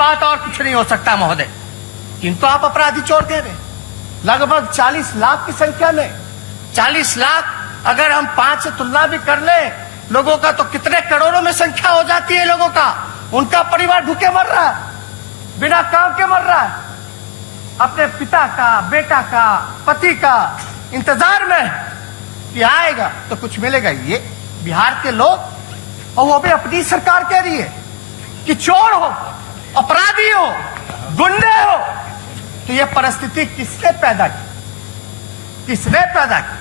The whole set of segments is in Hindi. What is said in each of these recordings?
बात और कुछ नहीं हो सकता महोदय। किंतु आप अपराधी चोर कह रहे, लगभग 40 लाख की संख्या में 40 लाख अगर हम 5 से तुलना भी कर ले लोगों का, तो कितने करोड़ों में संख्या हो जाती है लोगों का। उनका परिवार भूखे मर रहा है, बिना काम के मर रहा है, अपने पिता का, बेटा का, पति का इंतजार में कि आएगा तो कुछ मिलेगा। ये बिहार के लोग, और वो भी अपनी सरकार कह रही है कि चोर हो, अपराधी हो, गुंडे हो। तो ये परिस्थिति किसने पैदा की? किसने पैदा की?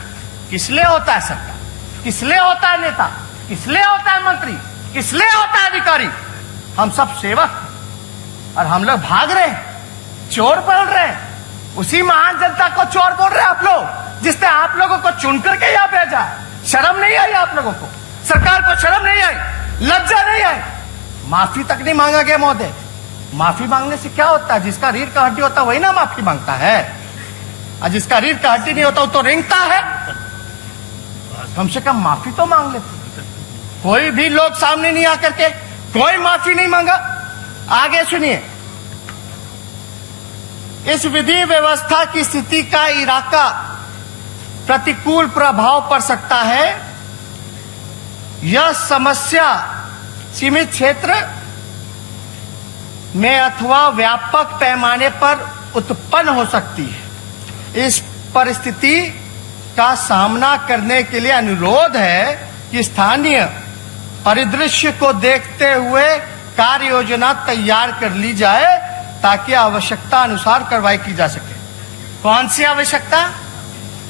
किसलिए होता है सरकार? किसलिए होता है नेता? किसलिए होता है मंत्री? किसलिए होता है अधिकारी? हम सब सेवक, और हम लोग भाग रहे हैं, चोर बोल रहे हैं। उसी महान जनता को चोर बोल रहे हैं आप लोग, जिसने आप लोगों को चुन करके यहां भेजा। शर्म नहीं आई आप लोगों को? सरकार को शर्म नहीं आई? लज्जा नहीं आई? माफी तक नहीं मांगा गया महोदय। माफी मांगने से क्या होता है? जिसका रीढ़ का हड्डी होता है वही ना माफी मांगता है, और जिसका रीढ़ का हड्डी नहीं होता वो तो रेंगता है। कम से कम माफी तो मांग लेते। कोई भी लोग सामने नहीं आकर के कोई माफी नहीं मांगा। आगे सुनिए, इस विधि व्यवस्था की स्थिति का इलाका प्रतिकूल प्रभाव पड़ सकता है। यह समस्या सीमित क्षेत्र में अथवा व्यापक पैमाने पर उत्पन्न हो सकती है। इस परिस्थिति का सामना करने के लिए अनुरोध है कि स्थानीय परिदृश्य को देखते हुए कार्य योजना तैयार कर ली जाए ताकि आवश्यकता अनुसार कार्रवाई की जा सके। कौन सी आवश्यकता?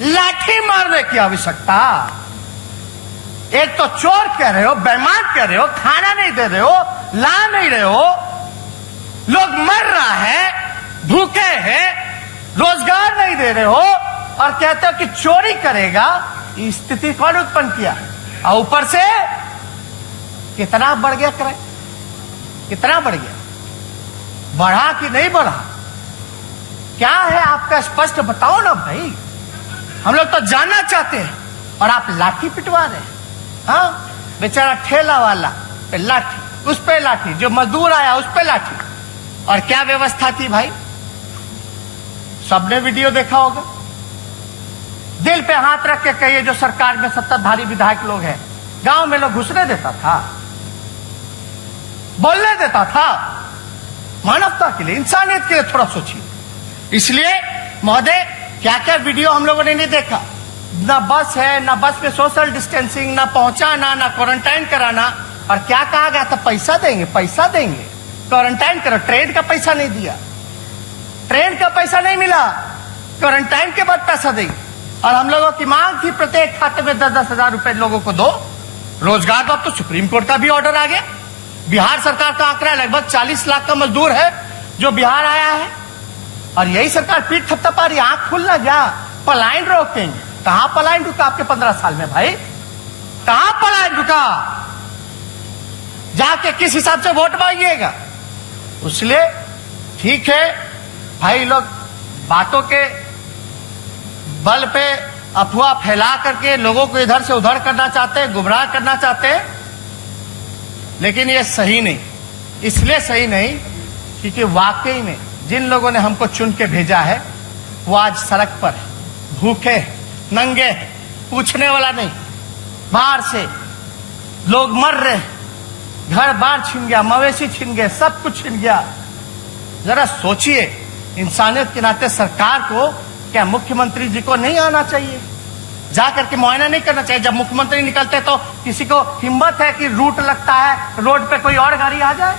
लाठी मारने की आवश्यकता। एक तो चोर कह रहे हो, बेईमान कह रहे हो, खाना नहीं दे रहे हो, ला नहीं रहे हो, लोग मर रहा है, भूखे हैं, रोजगार नहीं दे रहे हो, और कहते हो कि चोरी करेगा। इस स्थिति कौन उत्पन्न किया? और ऊपर से कितना बढ़ गया किराया? कितना बढ़ गया? बढ़ा कि नहीं बढ़ा? क्या है आपका? स्पष्ट बताओ ना भाई, हम लोग तो जानना चाहते हैं। और आप लाठी पिटवा रहे हैं। हाँ, बेचारा ठेला वाला पे लाठी, उस पे लाठी, जो मजदूर आया उस पे लाठी। और क्या व्यवस्था थी भाई? सबने वीडियो देखा होगा। दिल पे हाथ रख के कहिए, जो सरकार में सत्ताधारी विधायक लोग हैं, गांव में लोग घुसने देता था, बोलने देता था। मानवता के लिए, इंसानियत के लिए थोड़ा सोचिए। इसलिए महोदय, क्या क्या वीडियो हम लोगों ने नहीं देखा। ना बस है, ना बस में सोशल डिस्टेंसिंग, ना पहुंचाना, ना क्वारंटाइन कराना। और क्या कहा गया था? पैसा देंगे, पैसा देंगे, क्वारंटाइन करो। ट्रेन का पैसा नहीं दिया, ट्रेन का पैसा नहीं मिला, क्वारंटाइन के बाद पैसा देंगे। और हम लोगों की मांग थी प्रत्येक खाते में 10-10 हजार रुपए लोगों को दो। रोजगार तो अब तो सुप्रीम कोर्ट का भी ऑर्डर आ गया। बिहार सरकार का आंकड़ा लगभग 40 लाख का मजदूर है जो बिहार आया है, और यही सरकार पीठ थपथपा रही। आंख खुलना जा, पलायन रोकेंगे। कहां पलायन रुका आपके 15 साल में भाई? कहां पलायन रुका? जाके किस हिसाब से वोट मांगिएगा? इसलिए ठीक है भाई, लोग बातों के बल पे अफवाह फैला करके लोगों को इधर से उधर करना चाहते हैं, गुमराह करना चाहते हैं, लेकिन ये सही नहीं। इसलिए सही नहीं क्योंकि वाकई में जिन लोगों ने हमको चुन के भेजा है वो आज सड़क पर है, भूखे, नंगे, पूछने वाला नहीं। बाहर से लोग मर रहे, घर बार छिन गया, मवेशी छिन गए, सब कुछ छिन गया। जरा सोचिए, इंसानियत के नाते सरकार को, क्या मुख्यमंत्री जी को नहीं आना चाहिए? जाकर के मुआयना नहीं करना चाहिए? जब मुख्यमंत्री निकलते तो किसी को हिम्मत है कि रूट लगता है, रोड पे कोई और गाड़ी आ जाए?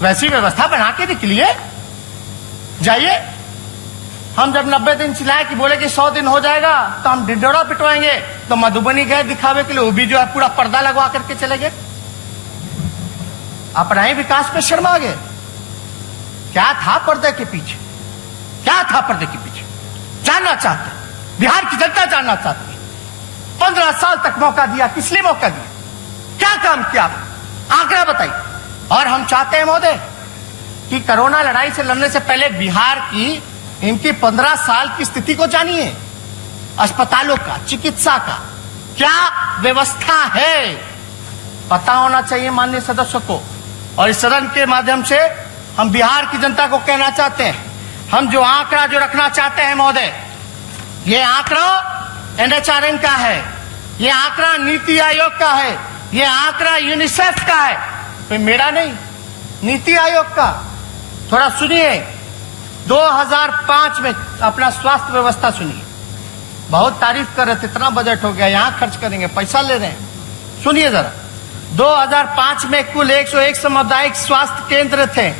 वैसी व्यवस्था बना के निकलिए, जाइए। हम जब 90 दिन चिल्लाए कि बोले कि 100 दिन हो जाएगा तो हम ढिंढोरा पिटवाएंगे, तो मधुबनी गए दिखावे के लिए, वो भी जो है पूरा पर्दा लगवा करके चले गए। अपना ही विकास में शर्मा गए। क्या था पर्दे के पीछे? क्या था पर्दे के पीछे? जानना चाहते, बिहार की जनता जानना चाहती है। 15 साल तक मौका दिया, किस लिए मौका दिया? क्या काम किया? आंकड़ा बताइए। और हम चाहते हैं महोदय कि कोरोना लड़ाई से लड़ने से पहले बिहार की, इनकी 15 साल की स्थिति को जानिए। अस्पतालों का, चिकित्सा का क्या व्यवस्था है, पता होना चाहिए माननीय सदस्यों को। और इस सदन के माध्यम से हम बिहार की जनता को कहना चाहते हैं, हम जो आंकड़ा जो रखना चाहते हैं महोदय, ये आंकड़ा NHRM का है, ये आंकड़ा नीति आयोग का है, ये आंकड़ा यूनिसेफ का है, तो मेरा नहीं, नीति आयोग का। थोड़ा सुनिए, 2005 में अपना स्वास्थ्य व्यवस्था सुनिए, बहुत तारीफ कर रहे थे, इतना बजट हो गया, यहां खर्च करेंगे, पैसा ले रहे हैं। सुनिए जरा, 2005 में कुल 101 सामुदायिक स्वास्थ्य केंद्र थे।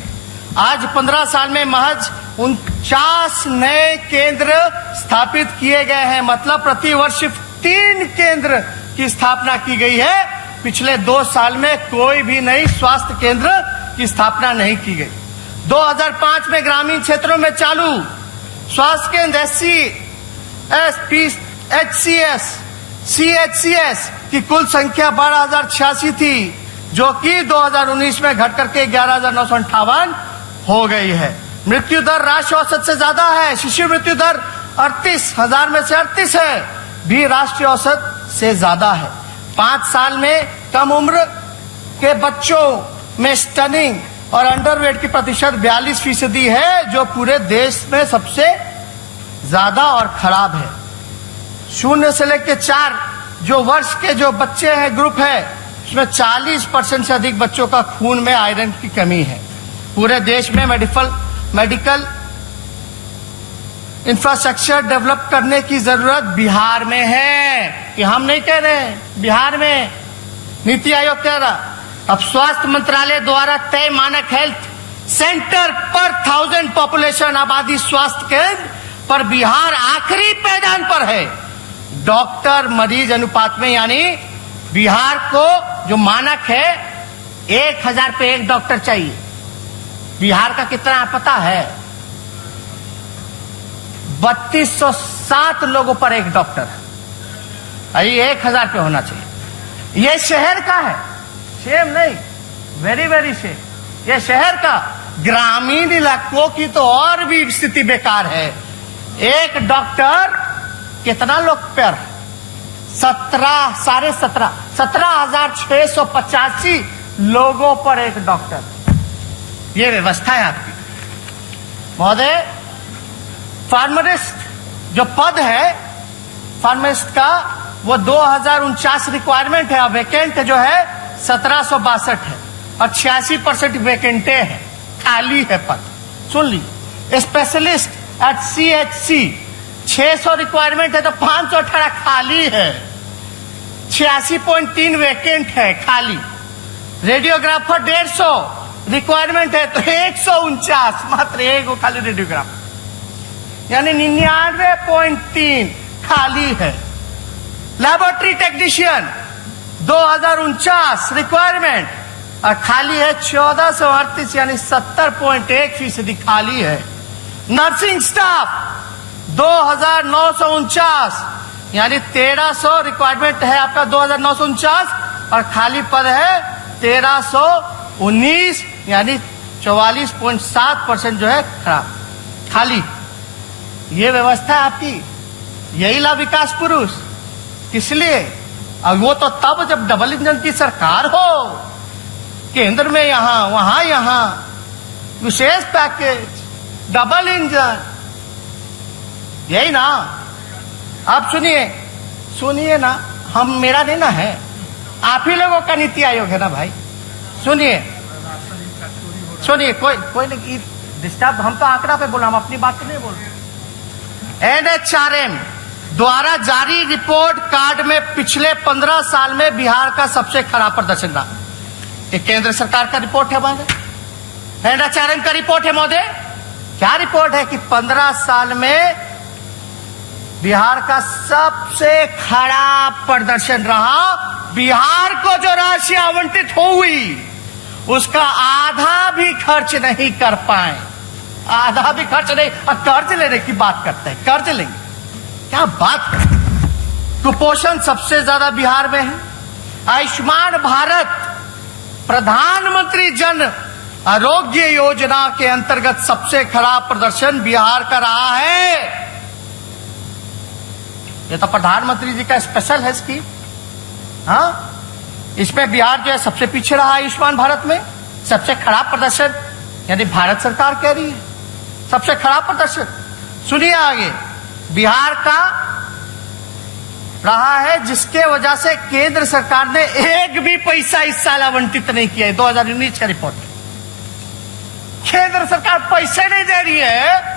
आज 15 साल में महज 49 नए केंद्र स्थापित किए गए हैं। मतलब प्रति वर्ष 3 केंद्र की स्थापना की गई है। पिछले 2 साल में कोई भी नई स्वास्थ्य केंद्र की स्थापना नहीं की गई। 2005 में ग्रामीण क्षेत्रों में चालू स्वास्थ्य केंद्र SCS, CHCS की कुल संख्या 12,086 थी, जो कि 2019 में घट करके 11,958 हो गई है। मृत्यु दर राष्ट्रीय औसत से ज्यादा है। शिशु मृत्यु दर 38,000 में से 38 है, भी राष्ट्रीय औसत से ज्यादा है। 5 साल में कम उम्र के बच्चों में स्टनिंग और अंडरवेट की प्रतिशत 42% है, जो पूरे देश में सबसे ज्यादा और खराब है। 0 से लेकर 4 जो वर्ष के जो बच्चे हैं ग्रुप है, उसमें 40% से अधिक बच्चों का खून में आयरन की कमी है। पूरे देश में मेडिकल इंफ्रास्ट्रक्चर डेवलप करने की जरूरत बिहार में है, कि हम नहीं कह रहे हैं, बिहार में नीति आयोग कह रहा। अब स्वास्थ्य मंत्रालय द्वारा तय मानक हेल्थ सेंटर पर 1000 पॉपुलेशन आबादी स्वास्थ्य केंद्र पर बिहार आखिरी पैदान पर है। डॉक्टर मरीज अनुपात में, यानी बिहार को जो मानक है 1000 पे 1 डॉक्टर चाहिए। बिहार का कितना पता है? 3207 लोगों पर 1 डॉक्टर। ये 1000 पे होना चाहिए। ये शहर का है, सेम नहीं, वेरी वेरी सेम। ये शहर का, ग्रामीण इलाकों की तो और भी स्थिति बेकार है। 1 डॉक्टर कितना लोग पर? 17,685 लोगों पर 1 डॉक्टर। ये व्यवस्था है आपकी महोदय। फार्मासिस्ट जो पद है फार्मासिस्ट का, वो 2049 रिक्वायरमेंट है, वैकेंट जो है 1762 है, और 86% वैकेंटे है, खाली है पद। सुन लीजिए, स्पेशलिस्ट एट CHC 600 रिक्वायरमेंट है तो 518 खाली है, 86.3 वैकेंट है खाली। रेडियोग्राफर 150 रिक्वायरमेंट है तो 149, मात्र 1 खाली रेडियोग्राफर, यानी 99.3 खाली है। लैबोरेटरी टेक्नीशियन 2049 रिक्वायरमेंट और खाली है 1438, यानी 70.1% खाली है। नर्सिंग स्टाफ 2949, यानी 1300 रिक्वायरमेंट है आपका 2949, और खाली पद है 1319, यानी 44.7% जो है खराब खाली। ये व्यवस्था है आपकी, यही ला विकास पुरुष। किस लिए? और वो तो तब जब डबल इंजन की सरकार हो, केंद्र में यहां वहां यहां विशेष पैकेज, डबल इंजन, यही ना। आप सुनिए ना, हम मेरा नहीं ना है, आप ही लोगों का नीति आयोग है ना भाई। सुनिए कोई नहीं डिस्टर्ब, हम तो आंकड़ा पे बोला, हम अपनी बात तो नहीं बोल रहे। NHRM द्वारा जारी रिपोर्ट कार्ड में पिछले 15 साल में बिहार का सबसे खराब प्रदर्शन रहा। ये केंद्र सरकार का रिपोर्ट है महोदय, NHRM का रिपोर्ट है महोदय। क्या रिपोर्ट है कि 15 साल में बिहार का सबसे खराब प्रदर्शन रहा। बिहार को जो राशि आवंटित हुई उसका आधा भी खर्च नहीं कर पाए, आधा भी खर्च नहीं, और कर्ज लेने की बात करते हैं, कर्ज लेंगे, क्या बात करते हैं। कुपोषण सबसे ज्यादा बिहार में है। आयुष्मान भारत प्रधानमंत्री जन आरोग्य योजना के अंतर्गत सबसे खराब प्रदर्शन बिहार का रहा है। ये तो प्रधानमंत्री जी का स्पेशल है स्कीम। हाँ, इसमें बिहार जो है सबसे पीछे रहा आयुष्मान भारत में, सबसे खराब प्रदर्शन यानी भारत सरकार कह रही है सबसे खराब प्रदर्शन। सुनिए आगे, बिहार का रहा है जिसके वजह से केंद्र सरकार ने एक भी पैसा इस साल आवंटित नहीं किया है। 2019 का रिपोर्ट, केंद्र सरकार पैसे नहीं दे रही है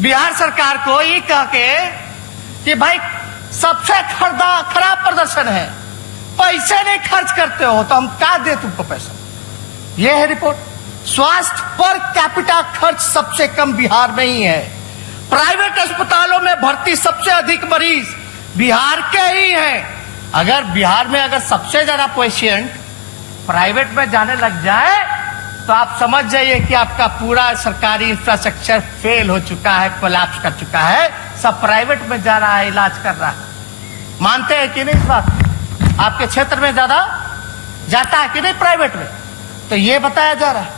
बिहार सरकार को, ये कह के कि भाई सबसे खराब प्रदर्शन है, पैसे नहीं खर्च करते हो तो हम क्या दे तुमको पैसा। यह है रिपोर्ट। स्वास्थ्य पर कैपिटा खर्च सबसे कम बिहार में ही है। प्राइवेट अस्पतालों में भर्ती सबसे अधिक मरीज बिहार के ही हैं। अगर बिहार में अगर सबसे ज्यादा पेशेंट प्राइवेट में जाने लग जाए तो आप समझ जाइए कि आपका पूरा सरकारी इंफ्रास्ट्रक्चर फेल हो चुका है, कोलैप्स कर चुका है, सब प्राइवेट में जा रहा है, इलाज कर रहा है। मानते हैं कि नहीं इस बात? आपके क्षेत्र में ज्यादा जाता है कि नहीं प्राइवेट में? तो ये बताया जा रहा है।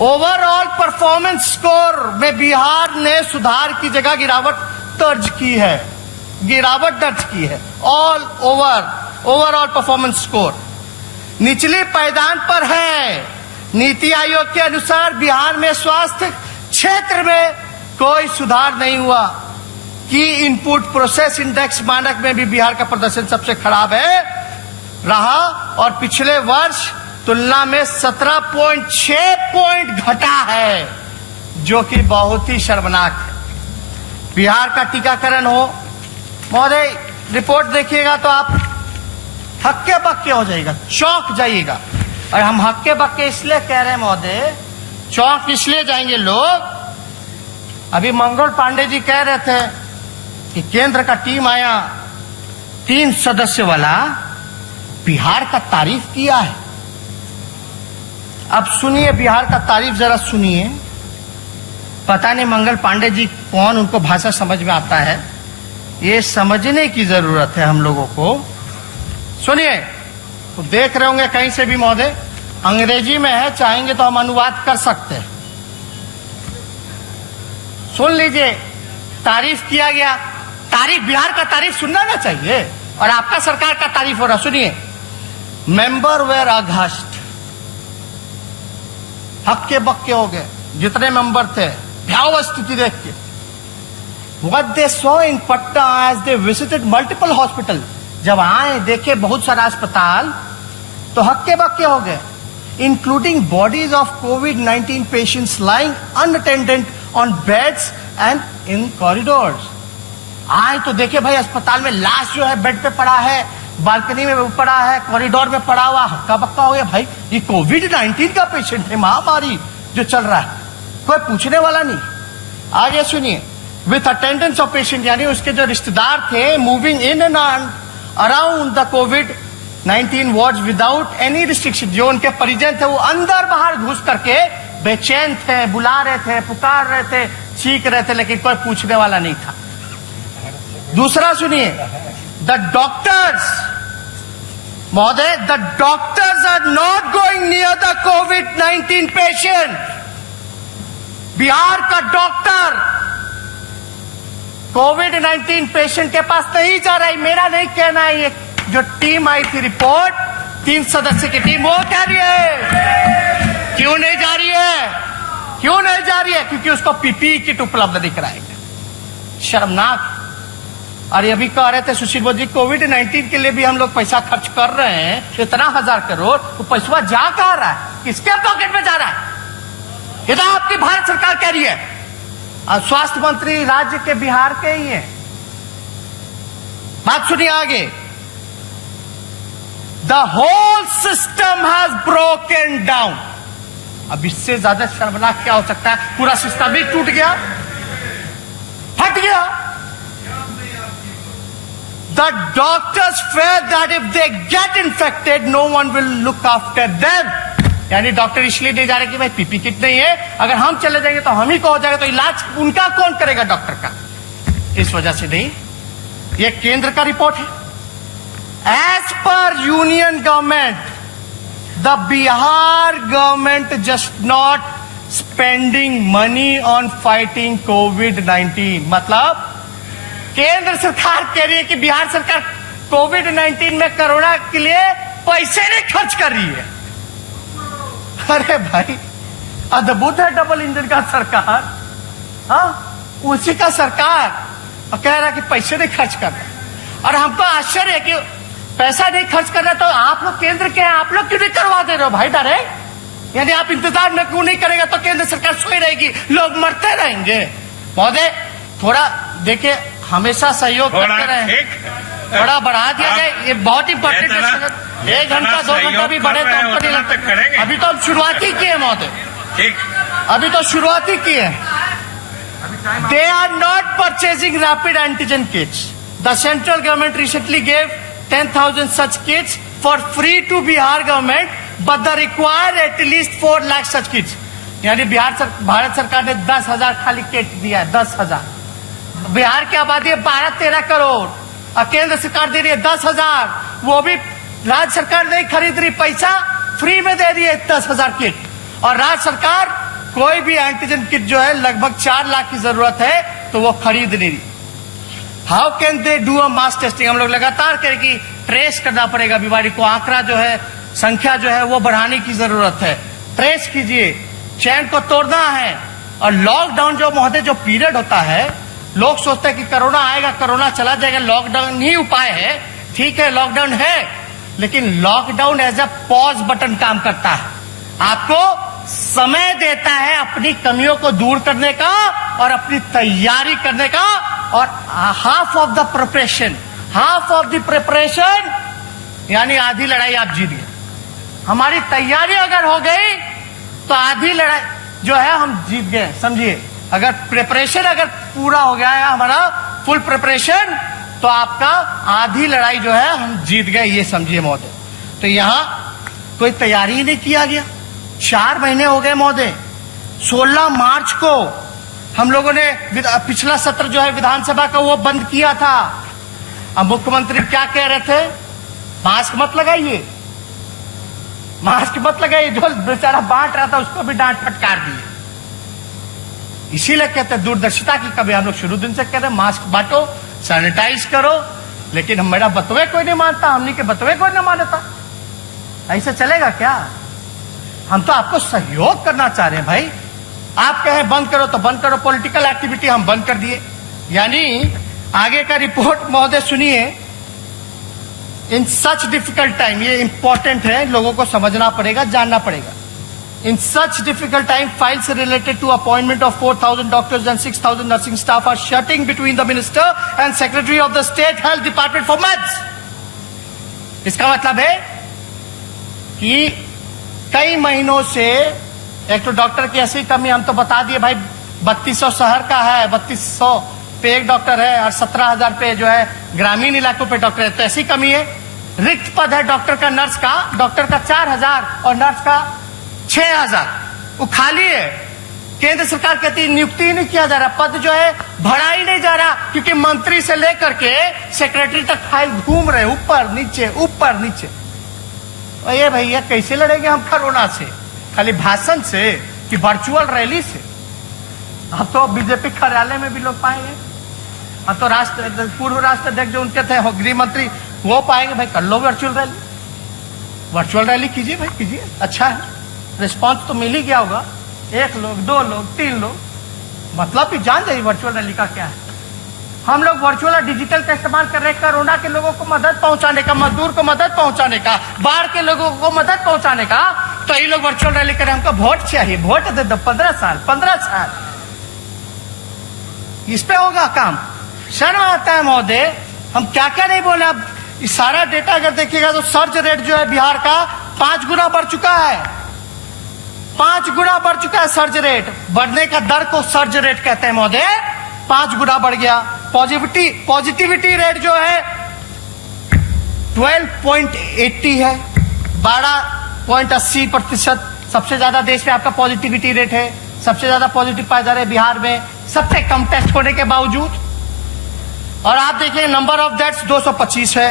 ओवरऑल परफॉर्मेंस स्कोर में बिहार ने सुधार की जगह गिरावट दर्ज की है। ऑल ओवरऑल परफॉर्मेंस स्कोर निचली पायदान पर है। नीति आयोग के अनुसार बिहार में स्वास्थ्य क्षेत्र में कोई सुधार नहीं हुआ। की इनपुट प्रोसेस इंडेक्स मानक में भी बिहार का प्रदर्शन सबसे खराब रहा और पिछले वर्ष तुलना में 17.6 पॉइंट घटा है, जो कि बहुत ही शर्मनाक है। बिहार का टीकाकरण हो, महोदय रिपोर्ट देखिएगा तो आप हक्के बक्के हो जाएगा, चौंक जाइएगा। और हम हक्के बक्के इसलिए कह रहे हैं महोदय, चौंक इसलिए जाएंगे लोग। अभी मंगल पांडे जी कह रहे थे कि केंद्र का टीम आया 3 सदस्य वाला, बिहार का तारीफ किया है। अब सुनिए बिहार का तारीफ जरा सुनिए। पता नहीं मंगल पांडे जी कौन, उनको भाषा समझ में आता है, ये समझने की जरूरत है हम लोगों को। सुनिए, तो देख रहे होंगे कहीं से भी महोदय, अंग्रेजी में है, चाहेंगे तो हम अनुवाद कर सकते हैं। सुन लीजिए, तारीफ किया गया। तारीफ, बिहार का तारीफ सुनना ना चाहिए, और आपका सरकार का तारीफ हो रहा। सुनिए, मेंबर वेर अघस्ट, हक्के बक्के हो गए जितने मेंबर थे भयावह स्थिति देख के। What they saw in Patna as they visited multiple hospitals, जब आए देखे बहुत सारा अस्पताल तो हक्के बक्के हो गए। Including bodies of COVID-19 patients lying unattended on beds and in corridors. आए तो देखे भाई अस्पताल में लाश जो है बेड पे पड़ा है, बालकनी में पड़ा है, कॉरिडोर में पड़ा हुआ, हक्का बक्का हो गया। भाई ये कोविड-19 का पेशेंट है, महामारी जो चल रहा है, कोई पूछने वाला नहीं। आगे सुनिए, विथ अटेंडेंस ऑफ पेशेंट, यानी उसके जो रिश्तेदार थे, moving in and around the कोविड-19 वार्ड्स विदाउट एनी रिस्ट्रिक्शन। जो उनके परिजन थे वो अंदर बाहर घुस करके बेचैन थे, बुला रहे थे, पुकार रहे थे, चीख रहे थे, लेकिन कोई पूछने वाला नहीं था। दूसरा सुनिए, द डॉक्टर्स, महोदय, the doctors are not going near the कोविड-19 पेशेंट। बिहार का डॉक्टर कोविड-19 पेशेंट के पास नहीं जा रहा है। मेरा नहीं कहना है, ये जो टीम आई थी रिपोर्ट, 3 सदस्य की टीम, वो कह रही है। क्यों नहीं जा रही है? क्यों नहीं जा रही है? क्योंकि उसको पीपीई किट उपलब्ध नहीं कराएंगे। शर्मनाक। और ये भी कह रहे थे सुशील मोदी, कोविड-19 के लिए भी हम लोग पैसा खर्च कर रहे हैं, इतना 1000 करोड़, तो पैसा जा कहां रहा है? किसके पॉकेट में जा रहा है? ये तो आपकी भारत सरकार कह रही है। और स्वास्थ्य मंत्री राज्य के बिहार के ही है। बात सुनिए आगे, the whole system has broken down. अब इससे ज्यादा शर्मनाक क्या हो सकता है? पूरा सिस्टम ही टूट गया, फट गया। The doctors fear that if they get infected, no one will look after them. यानी डॉक्टर इसलिए नहीं जा रहे कि भाई पीपी किट नहीं है, अगर हम चले जाएंगे तो हम ही को हो जाएगा, तो इलाज उनका कौन करेगा डॉक्टर का? इस वजह से नहीं। ये केंद्र का रिपोर्ट है। As per union government, the Bihar government just not spending money on fighting कोविड-19। मतलब केंद्र सरकार कह रही है कि बिहार सरकार कोविड-19 में कोरोना के लिए पैसे नहीं खर्च कर रही है। अरे भाई, अद्भुत है डबल इंजन का सरकार। हाँ, उसी का सरकार और कह रहा कि पैसे नहीं खर्च कर रहा। और हमको आश्चर्य है कि पैसा नहीं खर्च कर रहा तो आप लोग केंद्र के हैं, आप लोग क्यों नहीं करवा दे रहे हो भाई डायरेक्ट? यानी आप इंतजार में क्यों नहीं करेगा तो केंद्र सरकार सोई रहेगी, लोग मरते रहेंगे। महोदय थोड़ा देखिए, हमेशा सहयोग करते रहे, थोड़ा बढ़ा दिया जाए, ये बहुत इंपॉर्टेंट है। 1 घंटा 2 घंटा भी बढ़े तो हमको नहीं लगता। अभी तो हम शुरुआत ही की है महोदय, अभी तो शुरुआत ही की है। They are not purchasing rapid antigen kits. The central government recently gave 10,000 such kits for free to Bihar government, but they require at least 4 lakh such kits. यानी भारत सरकार ने 10,000 खाली किट दिया है, 10,000। बिहार की आबादी 12-13 करोड़ और केंद्र सरकार दे रही है 10,000, वो भी राज्य सरकार नहीं खरीद रही, पैसा फ्री में दे रही है 10,000 किट। और राज्य सरकार कोई भी एंटीजन किट जो है लगभग 4 लाख की जरूरत है तो वो खरीद नहीं रही। How can they do a mass testing? हम लोग लगातार करें कि ट्रेस करना पड़ेगा बीमारी को, आंकड़ा जो है, संख्या जो है वो बढ़ाने की जरूरत है। ट्रेस कीजिए, चैन को तोड़ना है। और लॉकडाउन जो महोदय जो पीरियड होता है, लोग सोचते हैं कि कोरोना आएगा, कोरोना चला जाएगा, लॉकडाउन ही उपाय है। ठीक है, लॉकडाउन है, लेकिन lockdown as a pause button काम करता है, आपको समय देता है अपनी कमियों को दूर करने का और अपनी तैयारी करने का। और हाफ ऑफ द प्रिपरेशन यानी आधी लड़ाई आप जीत गए। हमारी तैयारी अगर हो गई तो आधी लड़ाई जो है हम जीत गए, समझिए। अगर प्रिपरेशन अगर पूरा हो गया है हमारा फुल प्रिपरेशन, तो आपका आधी लड़ाई जो है हम जीत गए, ये समझिए महोदय। तो यहां कोई तैयारी ही नहीं किया गया। 4 महीने हो गए महोदय। 16 मार्च को हम लोगों ने पिछला सत्र जो है विधानसभा का वो बंद किया था। अब मुख्यमंत्री क्या कह रहे थे? मास्क मत लगाइए, मास्क मत लगाइए। जो बेचारा बांट रहा था उसको भी डांट फटकार दिए। इसीलिए कहते हैं दूरदर्शिता की कभी हम लोग शुरू दिन से कह रहे हैं मास्क बांटो, सैनिटाइज करो, लेकिन मेरा बतवे कोई नहीं मानता, हमने के बतवे कोई नहीं मानता। ऐसे चलेगा क्या? हम तो आपको सहयोग करना चाह रहे हैं भाई। आप कहें बंद करो तो बंद करो, पॉलिटिकल एक्टिविटी हम बंद कर दिए। यानी आगे का रिपोर्ट महोदय सुनिए। इन सच डिफिकल्ट टाइम, ये इंपॉर्टेंट है, लोगों को समझना पड़ेगा, जानना पड़ेगा। In such difficult time, files related to appointment of 4,000 doctors and 6,000 nursing staff are shuttling between the minister and secretary of the state health department for months. इसका मतलब है कि कई महीनों से एक तो डॉक्टर की ऐसी कमी, हम तो बता दिए भाई 3200 शहर का है, 3200 पे एक डॉक्टर है और 17,000 पे जो है ग्रामीण इलाकों पे डॉक्टर है, तो ऐसी कमी है। रिक्त पद है डॉक्टर का, नर्स का, डॉक्टर का 4,000 और नर्स का 6,000, वो खाली है। केंद्र सरकार कहती है नियुक्ति ही नहीं किया जा रहा, पद जो है भरा ही नहीं जा रहा, क्योंकि मंत्री से लेकर के सेक्रेटरी तक फाइल घूम रहे, ऊपर नीचे। और ये भैया कैसे लड़ेंगे हम कोरोना से? खाली भाषण से कि वर्चुअल रैली से? अब तो बीजेपी कार्यालय में भी लोग पाएंगे, अब तो पूर्व राष्ट्राध्यक्ष जो उनके थे गृह मंत्री वो पाएंगे। भाई कर लो वर्चुअल रैली कीजिए भाई, कीजिए, अच्छा है, रिस्पॉन्स तो मिल ही गया होगा। 1 लोग 2 लोग 3 लोग, मतलब कि जान जाइए वर्चुअल रैली का क्या है। हम लोग वर्चुअल और डिजिटल का इस्तेमाल कर रहे हैं कोरोना के लोगों को मदद पहुंचाने का, मजदूर को मदद पहुंचाने का, बाढ़ के लोगों को मदद पहुंचाने का। तो ये लोग वर्चुअल रैली करें, हमको वोट चाहिए, वोट दे दो 15 साल इस पे होगा काम। शर्म आता है महोदय, हम क्या क्या नहीं बोले। अब सारा डेटा अगर देखिएगा तो सर्ज रेट जो है बिहार का 5 गुना बढ़ चुका है, 5 गुना बढ़ चुका है सर्ज रेट। बढ़ने का दर को सर्ज रेट कहते हैं महोदय, 5 गुना बढ़ गया। पॉजिटिविटी रेट जो है 12.80 है, 12.80%। सबसे ज्यादा देश में आपका पॉजिटिविटी रेट है, सबसे ज्यादा पॉजिटिव पाए जा रहे हैं बिहार में, सबसे कम टेस्ट होने के बावजूद। और आप देखिए नंबर ऑफ डेथ्स 225 है।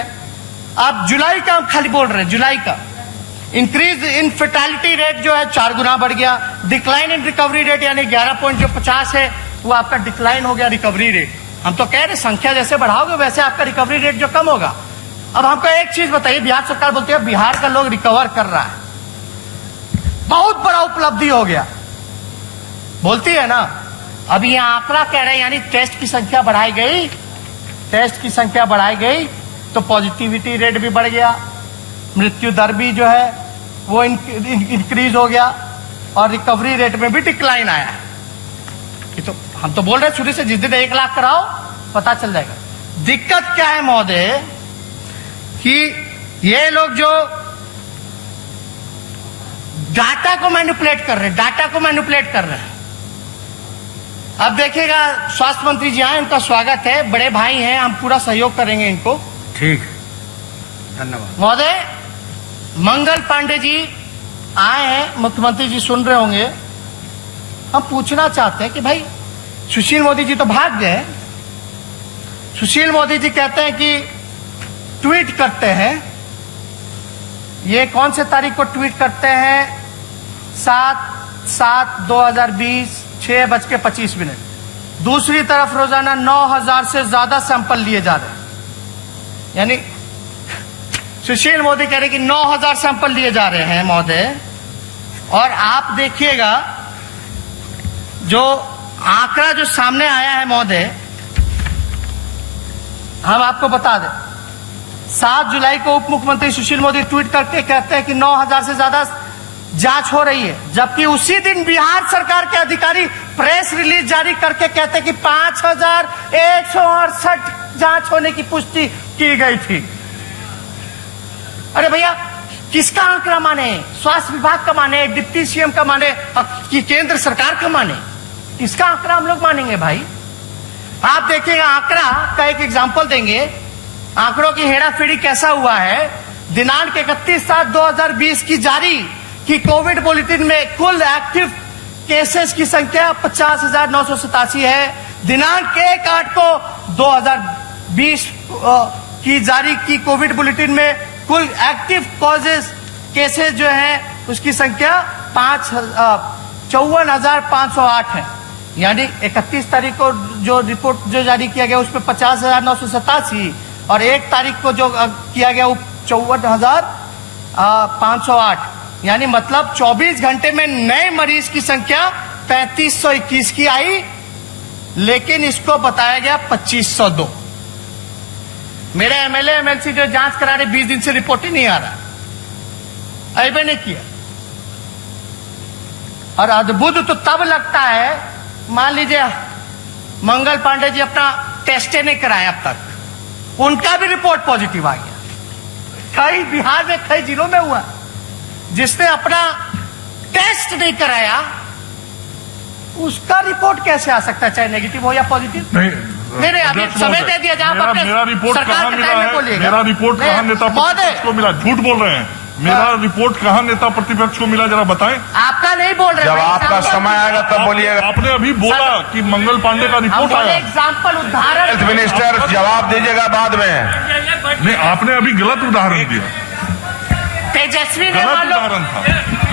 आप जुलाई का खाली बोल रहे हैं, जुलाई का इंक्रीज इन फेटालिटी रेट जो है 4 गुना बढ़ गया। डिक्लाइन इन रिकवरी रेट यानी 11.50 है, वो आपका डिक्लाइन हो गया रिकवरी रेट। हम तो कह रहे संख्या जैसे बढ़ाओगे वैसे आपका रिकवरी रेट जो कम होगा। अब हमको एक चीज बताइए, बिहार सरकार बोलती है बिहार का लोग रिकवर कर रहा है, बहुत बड़ा उपलब्धि हो गया। बोलती है ना। अब ये आंकड़ा कह रहे हैं यानी टेस्ट की संख्या बढ़ाई गई, टेस्ट की संख्या बढ़ाई गई तो पॉजिटिविटी रेट भी बढ़ गया, मृत्यु दर भी जो है वो इंक्रीज हो गया और रिकवरी रेट में भी डिक्लाइन आया है। ये तो हम तो बोल रहे हैं शुरू से, जिस दिन 1 लाख कराओ पता चल जाएगा। दिक्कत क्या है महोदय कि ये लोग जो डाटा को मैनिपुलेट कर रहे हैं, अब देखिएगा स्वास्थ्य मंत्री जी आए, इनका स्वागत है, बड़े भाई हैं, हम पूरा सहयोग करेंगे इनको। ठीक, धन्यवाद। महोदय मंगल पांडे जी आए हैं, मुख्यमंत्री जी सुन रहे होंगे। हम पूछना चाहते हैं कि भाई सुशील मोदी जी तो भाग गए, सुशील मोदी जी कहते हैं कि ट्वीट करते हैं, ये कौन से तारीख को ट्वीट करते हैं? 7/7/2020 6:25। दूसरी तरफ रोजाना 9,000 से ज्यादा सैंपल लिए जा रहे हैं, यानी सुशील मोदी कह रहे हैं कि 9,000 सैंपल लिए जा रहे हैं महोदय। और आप देखिएगा जो आंकड़ा जो सामने आया है महोदय, हम आपको बता दें, 7 जुलाई को उप मुख्यमंत्री सुशील मोदी ट्वीट करके कहते हैं कि 9,000 से ज्यादा जांच हो रही है, जबकि उसी दिन बिहार सरकार के अधिकारी प्रेस रिलीज जारी करके कहते हैं कि 5,168 जांच होने की पुष्टि की गई थी। अरे भैया किसका आंकड़ा माने? स्वास्थ्य विभाग का माने, डिप्टी सीएम का माने कि केंद्र सरकार का माने? किसका आंकड़ा हम लोग मानेंगे भाई? आप देखिएगा आंकड़ा का एक एग्जांपल देंगे, आंकड़ों की हेराफेरी कैसा हुआ है। दिनांक 31/7/2020 की जारी कि कोविड बुलेटिन में कुल एक्टिव केसेस की संख्या 50,987 है। दिनांक 1/8 को 2020 की जारी की कोविड बुलेटिन में कुल एक्टिव केसेस जो है उसकी संख्या 54,508 है। यानी 31 तारीख को जो रिपोर्ट जो जारी किया गया उसमें 50,987 और 1 तारीख को जो किया गया वो 54,508, यानी मतलब 24 घंटे में नए मरीज की संख्या 3,521 की आई, लेकिन इसको बताया गया 2,502। मेरे एमएलए एमएलसी जो जांच करा रहे 20 दिन से रिपोर्ट ही नहीं आ रहा, ऐबे नहीं किया। और अद्भुत तो तब लगता है, मान लीजिए मंगल पांडे जी अपना टेस्ट नहीं कराया अब तक, उनका भी रिपोर्ट पॉजिटिव आ गया। कई बिहार में कई जिलों में हुआ, जिसने अपना टेस्ट नहीं कराया उसका रिपोर्ट कैसे आ सकता है, चाहे नेगेटिव हो या पॉजिटिव? नहीं, अभी समय दे दिया जाए। मेरा रिपोर्ट कहाँ मिला है? मेरा रिपोर्ट कहाँ नेता प्रतिपक्ष को मिला? झूठ बोल रहे हैं। मेरा रिपोर्ट कहाँ नेता प्रतिपक्ष को मिला, जरा बताएं। आपका नहीं बोल रहे, जब आपका समय आएगा तब बोलिएगा। आपने अभी बोला कि मंगल पांडे का रिपोर्ट आया। एग्जाम्पल उदाहरण, हेल्थ मिनिस्टर जवाब दीजिएगा बाद में। नहीं, आपने अभी गलत उदाहरण दिया। तेजस्वी ने गलत उदाहरण था।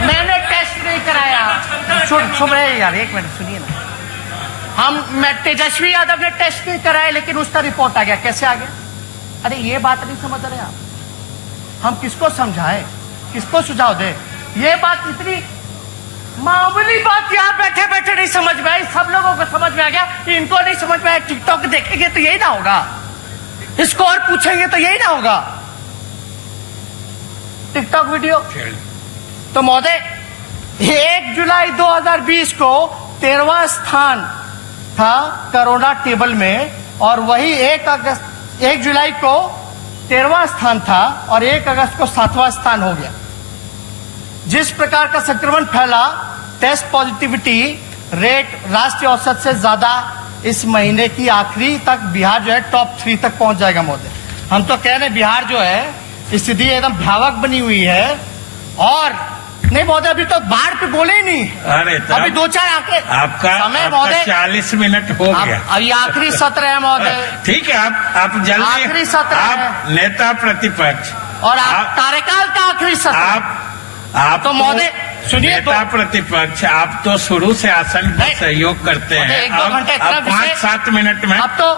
मैंने टेस्ट नहीं कराया। सुन रहे यार, एक मिनट सुनिए ना। मैं तेजस्वी यादव ने टेस्ट नहीं कराया लेकिन उसका रिपोर्ट आ गया, कैसे आ गया? अरे ये बात नहीं समझ रहे आप। हम किसको समझाएं, किसको सुझाव दें? ये बात इतनी मामूली बात यहाँ बैठे बैठे नहीं समझ में आई, सब लोगों को समझ में आ गया, इनको नहीं समझ में आया। टिकटॉक देखेंगे तो यही ना होगा, इसको और पूछेंगे तो यही ना होगा, टिकटॉक वीडियो। तो महोदय 1 जुलाई 2020 को 13वां स्थान था कोरोना टेबल में, और वही 1 जुलाई को 13वां स्थान था और 1 अगस्त को 7वां स्थान हो गया। जिस प्रकार का संक्रमण फैला, टेस्ट पॉजिटिविटी रेट राष्ट्रीय औसत से ज्यादा इस महीने की आखिरी तक बिहार जो है टॉप 3 तक पहुंच जाएगा महोदय। हम तो कह रहे हैं बिहार जो है स्थिति एकदम भयावह बनी हुई है। और नहीं महोदय, अभी तो बाढ़ पे बोले ही नहीं। अरे अभी 2-4 आंकड़े आपका समय महोदय 40 मिनट हो गया। अभी आखिरी सत्र है महोदय। ठीक है, आप जल्दी, आखिरी सत्र आप है। नेता प्रतिपक्ष और आप कार्यकाल का आखिरी सत्र, आप तो महोदय सुनिए, नेता प्रतिपक्ष आप तो शुरू से आसन पर सहयोग करते हैं। 1-2 घंटे अब 5-7 मिनट में अब तो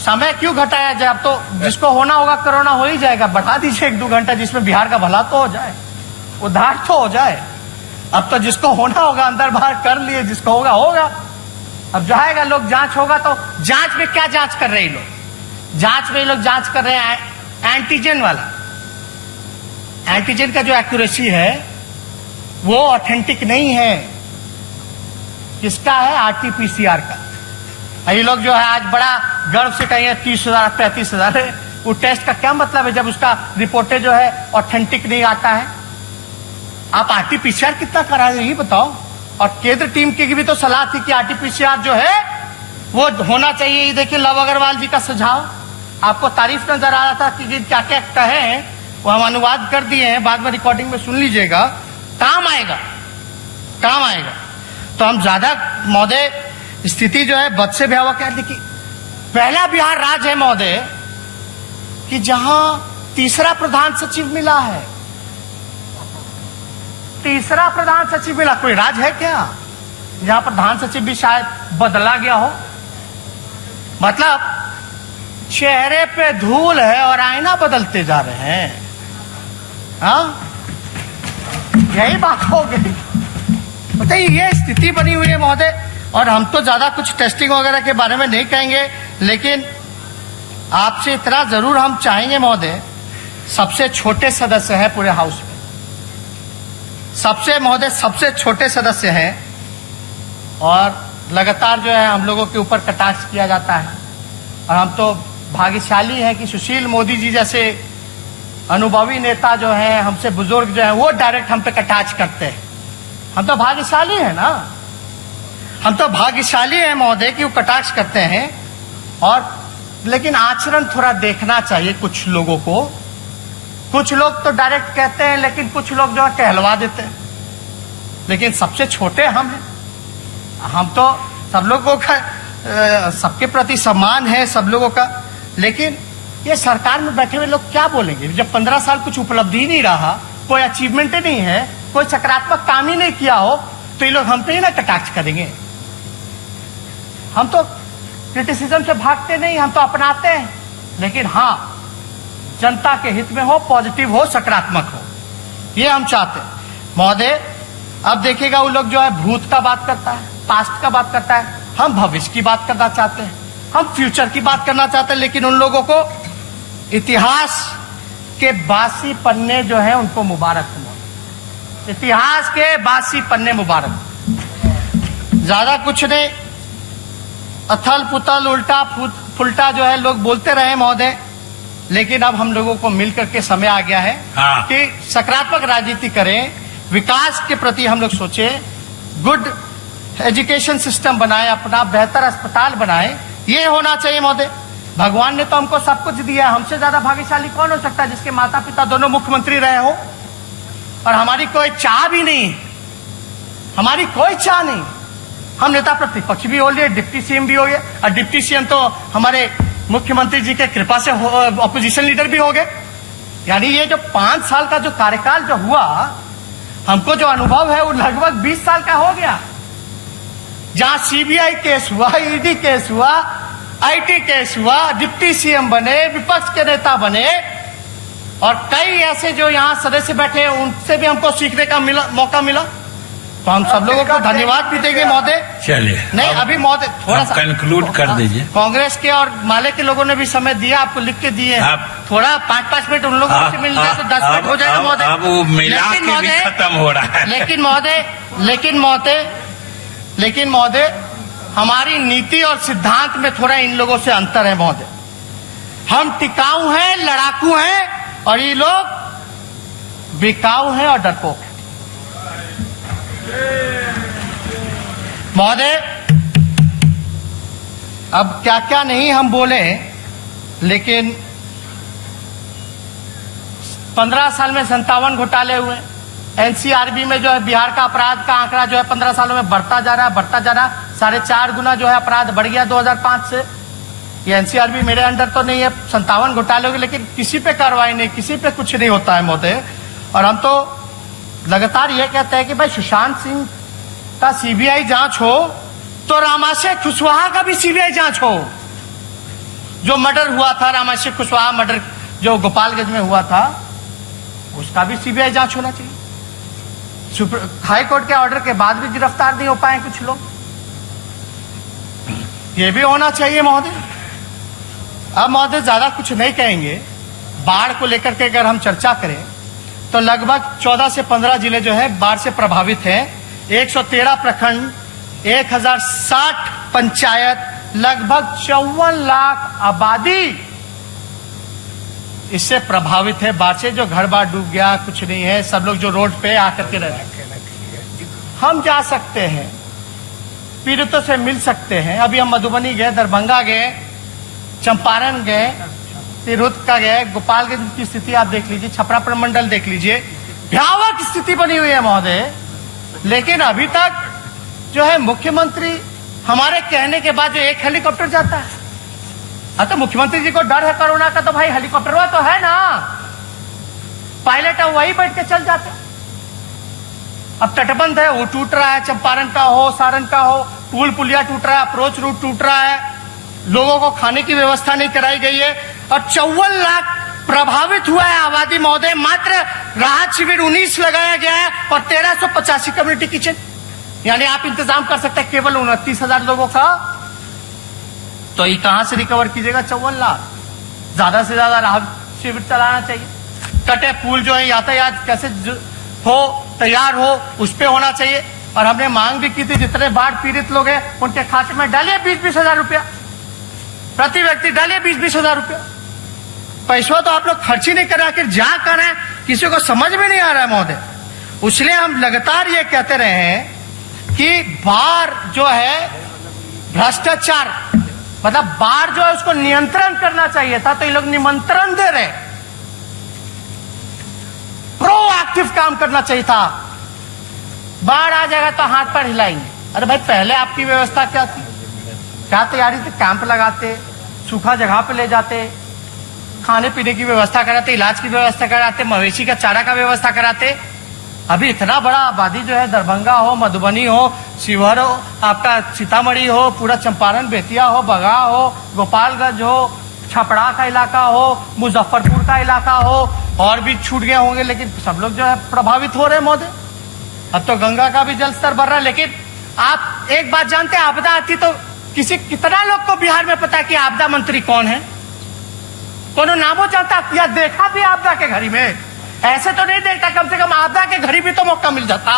समय क्यों घटाया जाए? अब तो जिसको होना होगा कोरोना हो ही जाएगा, बढ़ा दीजिए 1-2 घंटा, जिसमें बिहार का भला तो हो जाए, उद्धार तो हो जाए। अब तो जिसको होना होगा अंदर बाहर कर लिए, जिसको होगा होगा। अब जाएगा लोग, जांच होगा तो जांच में क्या जांच कर रहे हैं लोग? जांच में लोग जांच कर रहे हैं एंटीजन वाला। एंटीजन का जो एक्यूरेसी है वो ऑथेंटिक नहीं है। किसका है? आरटीपीसीआर का। ये लोग जो है आज बड़ा गर्व से कहेंगे 30,000 35,000 है। वो टेस्ट का क्या मतलब है जब उसका रिपोर्टें जो है ऑथेंटिक नहीं आता है? आप आरटीपीसीआर कितना करा रहे ये बताओ। और केंद्र टीम की भी तो सलाह थी कि आरटीपीसीआर जो है वो होना चाहिए। ये देखिए लव अग्रवाल जी का सुझाव, आपको तारीफ नजर आ रहा था कि क्या क्या कहे, वो हम अनुवाद कर दिए हैं, बाद में रिकॉर्डिंग में सुन लीजिएगा, काम आएगा, काम आएगा। तो हम ज्यादा महोदय स्थिति जो है बद से भयावह कह देखिए, पहला बिहार राज्य है महोदय कि जहां तीसरा प्रधान सचिव मिला है। तीसरा प्रधान सचिव मिला। कोई राज्य है क्या जहां प्रधान सचिव भी शायद बदला गया हो? मतलब चेहरे पे धूल है और आईना बदलते जा रहे हैं। हाँ, यही बात हो गई। बताइए, ये स्थिति बनी हुई है महोदय। और हम तो ज्यादा कुछ टेस्टिंग वगैरह के बारे में नहीं कहेंगे, लेकिन आपसे इतना जरूर हम चाहेंगे महोदय, सबसे छोटे सदस्य हैं पूरे हाउस में, सबसे छोटे सदस्य हैं, और लगातार जो है हम लोगों के ऊपर कटाक्ष किया जाता है। और हम तो भाग्यशाली हैं कि सुशील मोदी जी जैसे अनुभवी नेता जो हैं, हमसे बुजुर्ग जो हैं, वो डायरेक्ट हम पे कटाक्ष करते हैं। हम तो भाग्यशाली हैं ना, हम तो भाग्यशाली हैं महोदय कि वो कटाक्ष करते हैं। और लेकिन आचरण थोड़ा देखना चाहिए कुछ लोगों को। कुछ लोग तो डायरेक्ट कहते हैं, लेकिन कुछ लोग जो है कहलवा देते हैं। लेकिन सबसे छोटे हम हैं। हम तो सब लोगों का सबके प्रति सम्मान है सब लोगों का। लेकिन ये सरकार में बैठे हुए लोग क्या बोलेंगे जब 15 साल कुछ उपलब्धि ही नहीं रहा, कोई अचीवमेंट नहीं है, कोई सकारात्मक काम ही नहीं किया हो, तो ये लोग हम पे ही ना कटाक्ष करेंगे। हम तो क्रिटिसिज्म से भागते नहीं, हम तो अपनाते हैं। लेकिन हाँ, जनता के हित में हो, पॉजिटिव हो, सकारात्मक हो, ये हम चाहते हैं महोदय। अब देखिएगा वो लोग जो है भूत का बात करता है, पास्ट का बात करता है, हम भविष्य की बात करना चाहते हैं, हम फ्यूचर की बात करना चाहते हैं। लेकिन उन लोगों को इतिहास के बासी पन्ने जो है उनको मुबारक हो। इतिहास के बासी पन्ने मुबारक। ज्यादा कुछ नहीं, अथल पुथल उल्टा फुलटा जो है लोग बोलते रहे महोदय। लेकिन अब हम लोगों को मिलकर के समय आ गया है कि सकारात्मक राजनीति करें, विकास के प्रति हम लोग सोचें, गुड एजुकेशन सिस्टम बनाएं, अपना बेहतर अस्पताल बनाएं। ये होना चाहिए महोदय। भगवान ने तो हमको सब कुछ दिया, हमसे ज्यादा भाग्यशाली कौन हो सकता है जिसके माता पिता दोनों मुख्यमंत्री रहे हो? और हमारी कोई चाह भी नहीं, हमारी कोई चाह नहीं। हम नेता प्रतिपक्ष भी हो लिए, डिप्टी सीएम भी हो गए, और डिप्टी सीएम तो हमारे मुख्यमंत्री जी के कृपा से ऑपोजिशन लीडर भी हो गए। यानी ये जो 5 साल का जो कार्यकाल जो हुआ, हमको जो अनुभव है वो लगभग 20 साल का हो गया। जहां सीबीआई केस हुआ, ईडी केस हुआ, आईटी केस हुआ, डिप्टी सीएम बने, विपक्ष के नेता बने, और कई ऐसे जो यहाँ सदस्य बैठे हैं उनसे भी हमको सीखने का मौका मिला। तो हम सब लोगों को धन्यवाद भी देंगे महोदय। चलिए, नहीं अभी महोदय थोड़ा सा कंक्लूड कर दीजिए। कांग्रेस के और माले के लोगों ने भी समय दिया, आपको लिख के दिए। आप थोड़ा 5-5 मिनट उन लोगों से मिल जाए तो 10 मिनट हो जाएगा महोदय। अब वो मिला के भी खत्म हो रहा है। लेकिन महोदय हमारी नीति और सिद्धांत में थोड़ा इन लोगों से अंतर है महोदय। हम टिकाऊ हैं, लड़ाकू हैं, और ये लोग बिकाऊ हैं और डरपोक हैं महोदय। अब क्या क्या नहीं हम बोले, लेकिन 15 साल में 57 घोटाले हुए। एनसीआरबी में जो है बिहार का अपराध का आंकड़ा जो है 15 सालों में बढ़ता जा रहा है। 4.5 गुना जो है अपराध बढ़ गया 2005 से। ये एनसीआरबी मेरे अंडर तो नहीं है, 57 घोटाले हो गए, लेकिन किसी पे कार्रवाई नहीं, किसी पे कुछ नहीं होता है महोदय। और हम तो लगातार ये कहते हैं कि भाई सुशांत सिंह का सीबीआई जांच हो तो रामाशय कुशवाहा का भी सीबीआई जांच हो। जो मर्डर हुआ था, रामाशय कुशवाहा मर्डर जो गोपालगंज में हुआ था, उसका भी सीबीआई जांच होना चाहिए। हाई कोर्ट के ऑर्डर के बाद भी गिरफ्तार नहीं हो पाए कुछ लोग। ये भी होना चाहिए महोदय। अब महोदय ज्यादा कुछ नहीं कहेंगे। बाढ़ को लेकर के अगर हम चर्चा करें तो लगभग 14 से 15 जिले जो है बाढ़ से प्रभावित हैं। 113 प्रखंड, 1060 पंचायत, लगभग 54 लाख आबादी इससे प्रभावित है बाढ़ से। जो घर बार डूब गया, कुछ नहीं है, सब लोग जो रोड पे आकर के रहे। हम जा सकते हैं, पीड़ितों से मिल सकते हैं। अभी हम मधुबनी गए, दरभंगा गए, चंपारण गए, तिरहुत का गए, गोपालगंज की स्थिति आप देख लीजिए, छपरा प्रमंडल देख लीजिए, भयावह स्थिति बनी हुई है महोदय। लेकिन अभी तक जो है मुख्यमंत्री हमारे कहने के बाद जो एक हेलीकॉप्टर जाता है। तो मुख्यमंत्री जी को डर है कोरोना का, तो भाई हेलीकॉप्टर तो है ना, पायलट है वही बैठ के चल जाते। अब तटबंध है, वो टूट रहा है, चंपारण का हो, सारण का हो, पुल पुलिया टूट रहा है, अप्रोच रूट टूट रहा है, लोगों को खाने की व्यवस्था नहीं कराई गई है और 54 लाख प्रभावित हुआ है आबादी महोदय। मात्र राहत शिविर 19 लगाया गया है और 1385 कम्युनिटी किचन, यानी आप इंतजाम कर सकते हैं केवल 29,000 लोगों का। तो ये कहां से रिकवर कीजिएगा 54 लाख? ज्यादा से ज्यादा राहत शिविर चलाना चाहिए। कटे पुल जो है यातायात कैसे हो, तैयार हो, उस पे होना चाहिए। और हमने मांग भी की थी जितने बाढ़ पीड़ित लोग हैं उनके खाते में डालिए 20-20 हजार रुपया, प्रति व्यक्ति डालिए 20-20 हजार रुपया। पैसा तो आप लोग खर्च ही नहीं कर रहे, आखिर जा कर रहे हैं किसी को समझ में नहीं आ रहा है महोदय। इसलिए हम लगातार ये कहते रहे हैं कि बाढ़ जो है भ्रष्टाचार, मतलब बाढ़ जो है उसको नियंत्रण करना चाहिए था, तो ये लोग निमंत्रण दे रहे। प्रोएक्टिव काम करना चाहिए था। बाढ़ आ जाएगा तो हाथ पर हिलाएंगे। अरे भाई पहले आपकी व्यवस्था क्या थी, क्या तैयारी थी? कैंप लगाते, सूखा जगह पे ले जाते, खाने पीने की व्यवस्था कराते, इलाज की व्यवस्था कराते, मवेशी का चारा का व्यवस्था कराते। अभी इतना बड़ा आबादी जो है, दरभंगा हो, मधुबनी हो, शिवहर हो, आपका सीतामढ़ी हो, पूरा चंपारण बेतिया हो, बगहा हो, गोपालगंज हो, छपरा का इलाका हो, मुजफ्फरपुर का इलाका हो, और भी छूट गए होंगे, लेकिन सब लोग जो है प्रभावित हो रहे हैं महोदय। अब तो गंगा का भी जल स्तर बढ़ रहा है। लेकिन आप एक बात जानते हैं, आपदा आती तो कितना लोग को बिहार में पता है कि आपदा मंत्री कौन है? कोनो नामो जानता या देखा भी आपदा के घड़ी में? ऐसे तो नहीं देखता, कम से कम आपदा के घड़ी भी तो मौका मिल जाता,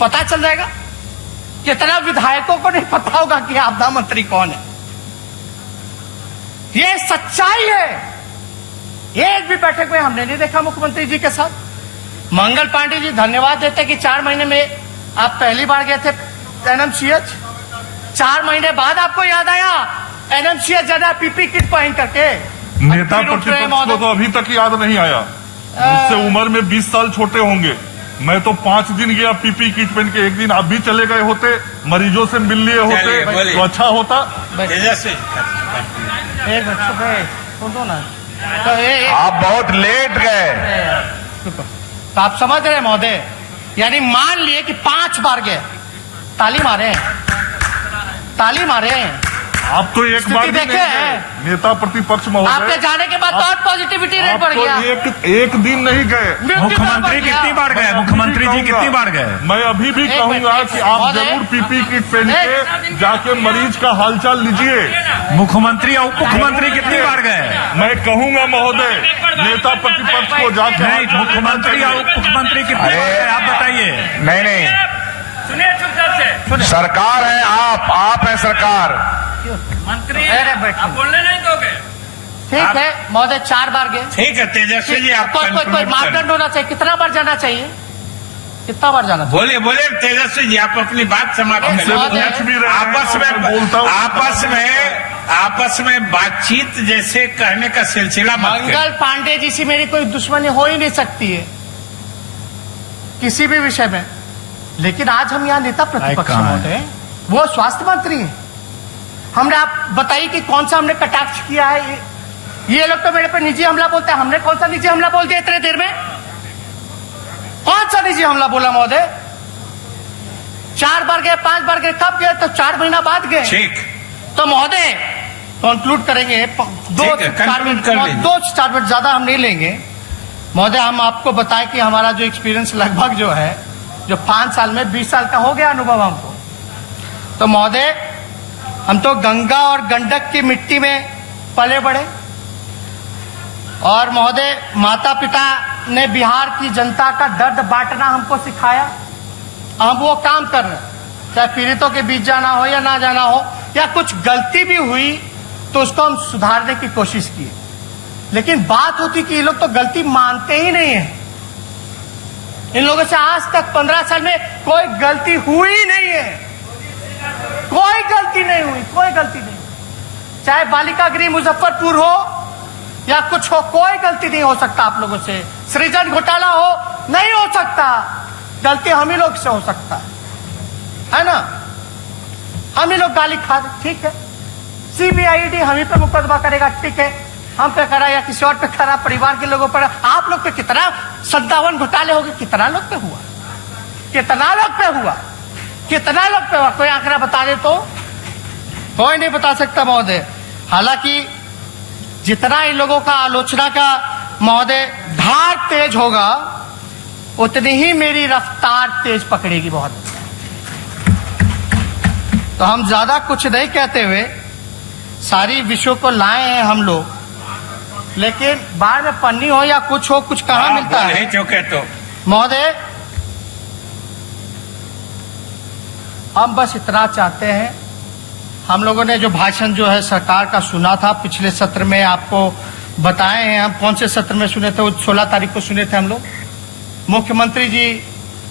पता चल जाएगा। कितना विधायकों को नहीं पता होगा कि आपदा मंत्री कौन है। ये सच्चाई है। एक भी बैठक में हमने नहीं देखा मुख्यमंत्री जी के साथ। मंगल पांडे जी धन्यवाद देते कि 4 महीने में आप पहली बार गए थे एनएमसीएच, 4 महीने बाद आपको याद आया एनएमसीएच जाना पीपी किट पहन करके। नेता प्रतिपक्ष को तो अभी तक याद नहीं आया। मुझसे उम्र में 20 साल छोटे होंगे। मैं तो 5 दिन गया पीपी किट पहन के। एक दिन आप भी चले गए होते, मरीजों से मिल लिए होते तो अच्छा होता। एक बच्चों पे सुन दो ना, तो आप बहुत लेट गए। तो आप समझ रहे महोदय, यानी मान लिए कि 5 बार गए, ताली मारे, ताली मारे। आप तो एक बार भी नहीं गए नेता प्रतिपक्ष महोदय। आपके जाने के बाद और पॉजिटिविटी रेट बढ़ गया। एक दिन नहीं गए। मुख्यमंत्री कितनी बार गए? मुख्यमंत्री जी कितनी बार गए? मैं अभी भी कहूंगा कि आप जरूर पीपी किट पहन के जाके मरीज का हालचाल लीजिए। मुख्यमंत्री और उप मुख्यमंत्री कितनी बार गए? मैं कहूंगा महोदय नेता प्रतिपक्ष को जाके नहीं, मुख्यमंत्री और उप मुख्यमंत्री कितनी बार गए आप बताइए। नहीं, सरकार है, आप है सरकार। मंत्री आप बोलने नहीं दोगे? ठीक है महोदय, 4 बार गए। ठीक है तेजस्वी जी, आप कोई मापदंड होना चाहिए। कितना बार जाना चाहिए? कितना बार जाना चाहिए? बोले तेजस्वी जी, आप अपनी बात समाप्त करें। आपस में बातचीत जैसे कहने का सिलसिला मत करें। मंगल पांडे जी से मेरी कोई दुश्मनी हो ही नहीं सकती है किसी भी विषय में। लेकिन आज हम यहाँ नेता प्रतिपक्ष महोदय, वो स्वास्थ्य मंत्री हैं। हमने आप बताइए कि कौन सा हमने कटाक्ष किया है? ये लोग तो मेरे पे निजी हमला बोलते हैं। हमने कौन सा निजी हमला बोल दिया इतने देर में? कौन सा निजी हमला बोला महोदय? 4 बार गए, 5 बार गए, कब गए? तो 4 महीना बाद गए। ठीक, तो महोदय कंक्लूड करेंगे, 2-4 मिनट ज्यादा हम नहीं लेंगे। महोदय हम आपको बताएं कि हमारा जो एक्सपीरियंस लगभग जो है जो 5 साल में 20 साल का हो गया अनुभव हमको। तो महोदय हम तो गंगा और गंडक की मिट्टी में पले बड़े और महोदय माता पिता ने बिहार की जनता का दर्द बांटना हमको सिखाया। हम वो काम कर रहे हैं, चाहे पीड़ितों के बीच जाना हो या ना जाना हो, या कुछ गलती भी हुई तो उसको हम सुधारने की कोशिश किए। लेकिन बात होती कि ये लोग तो गलती मानते ही नहीं है। इन लोगों से आज तक 15 साल में कोई गलती हुई नहीं है, कोई गलती नहीं हुई, कोई गलती नहीं। चाहे बालिका गृह मुजफ्फरपुर हो या कुछ हो, कोई गलती नहीं हो सकता आप लोगों से। सृजन घोटाला हो, नहीं हो सकता। गलती हम ही लोग से हो सकता है ना। हम ही लोग गाली खा, ठीक है। सीबीआईडी हम ही पे मुकदमा करेगा, ठीक है। हम पे करा या किसी और पे करा, परिवार के लोगों पर। आप लोग पे कितना 57 घोटाले हो गए, कितना लोग पे हुआ, कितना लोग पे हुआ, कितना लोग पे हुआ, कोई आंकड़ा बता दे तो। कोई नहीं बता सकता महोदय। हालांकि जितना इन लोगों का आलोचना का महोदय धार तेज होगा, उतनी ही मेरी रफ्तार तेज पकड़ेगी महोदय। तो हम ज्यादा कुछ नहीं कहते हुए सारी विषयों को लाए हैं हम लोग, लेकिन बाद में पन्नी हो या कुछ हो, कुछ कहाँ मिलता है चौके तो महोदय। हम बस इतना चाहते हैं, हम लोगों ने जो भाषण जो है सरकार का सुना था पिछले सत्र में, आपको बताए हैं। हम कौन से सत्र में सुने थे, 16 तारीख को सुने थे हम लोग। मुख्यमंत्री जी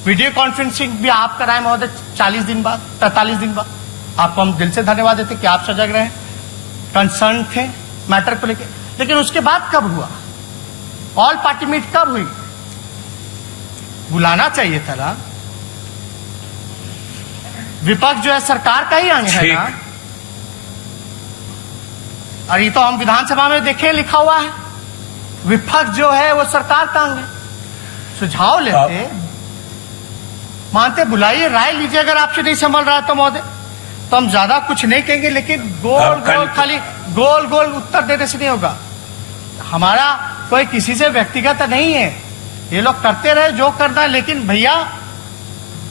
वीडियो कॉन्फ्रेंसिंग भी आप कराए महोदय 40 दिन बाद, 43 दिन बाद। आपको हम दिल से धन्यवाद देते कि आप सजग रहे, कंसर्न थे मैटर को लेकर। लेकिन उसके बाद कब हुआ, ऑल पार्टी मीट कब हुई? बुलाना चाहिए था ना। विपक्ष जो है सरकार का ही अंग है ना। और ये तो हम विधानसभा में देखे लिखा हुआ है, विपक्ष जो है वो सरकार का अंग है। सुझाव लेते, मानते, बुलाइए, राय लीजिए। अगर आपसे नहीं संभल रहा तो महोदय, तो हम ज्यादा कुछ नहीं कहेंगे। लेकिन गोल गोल खाली गोल गोल उत्तर देने से नहीं होगा। हमारा कोई किसी से व्यक्तिगत नहीं है, ये लोग करते रहे जो करना है। लेकिन भैया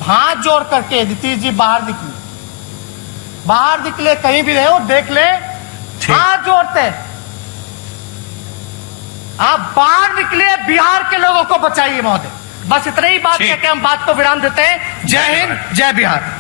हाथ जोड़ करके नीतीश जी बाहर निकले, बाहर निकले, कहीं भी रहे हो देख ले, हाथ जोड़ते आप बाहर निकले, बिहार के लोगों को बचाइए महोदय। बस इतनी ही बात कहकर हम बात को विराम देते हैं। जय हिंद, जय बिहार।